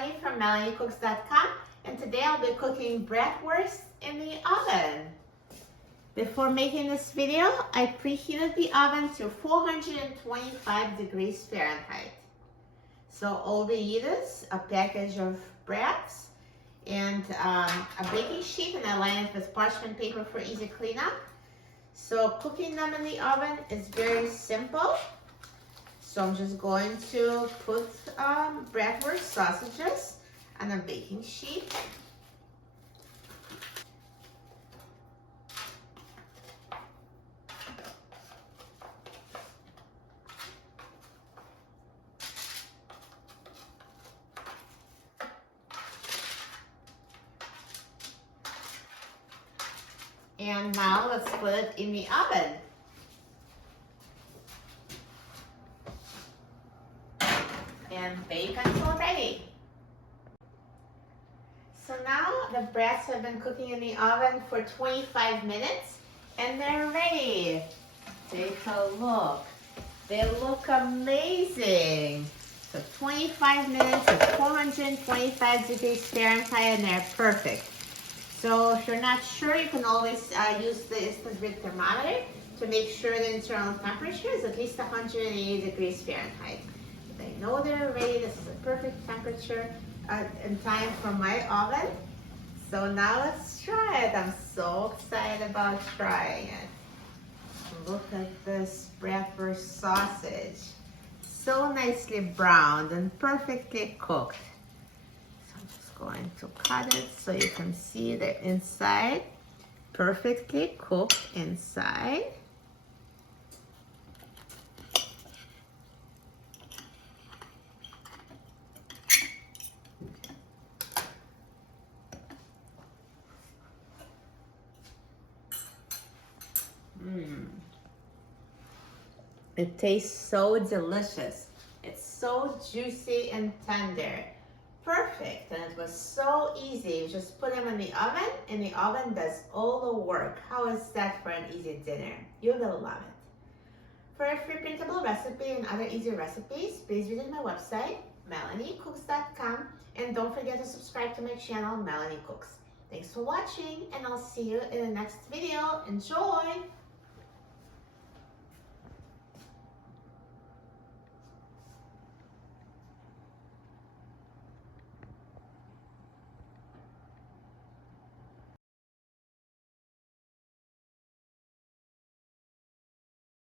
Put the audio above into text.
Melanie from melaniecooks.com, and today I'll be cooking bratwurst in the oven. Before making this video, I preheated the oven to 425 degrees Fahrenheit. So all we need is a package of Brats and a baking sheet, and I line it with parchment paper for easy cleanup. So cooking them in the oven is very simple. So I'm just going to put bratwurst sausages on a baking sheet. And now let's put it in the oven. And bake until ready. So now the brats have been cooking in the oven for 25 minutes and they're ready. Take a look. They look amazing. So 25 minutes at 425 degrees Fahrenheit and they're perfect. So if you're not sure, you can always use the instant grid thermometer to make sure the internal temperature is at least 180 degrees Fahrenheit. If I know they're ready, this is a perfect temperature and time for my oven. So now let's try it. I'm so excited about trying it. Look at this bratwurst sausage. So nicely browned and perfectly cooked. Going to cut it so you can see the inside, perfectly cooked inside. It tastes so delicious. It's so juicy and tender. Perfect, and it was so easy. You just put them in the oven, and the oven does all the work. How is that for an easy dinner? You will love it. For a free printable recipe and other easy recipes, please visit my website, melaniecooks.com, and don't forget to subscribe to my channel, Melanie Cooks. Thanks for watching, and I'll see you in the next video. Enjoy!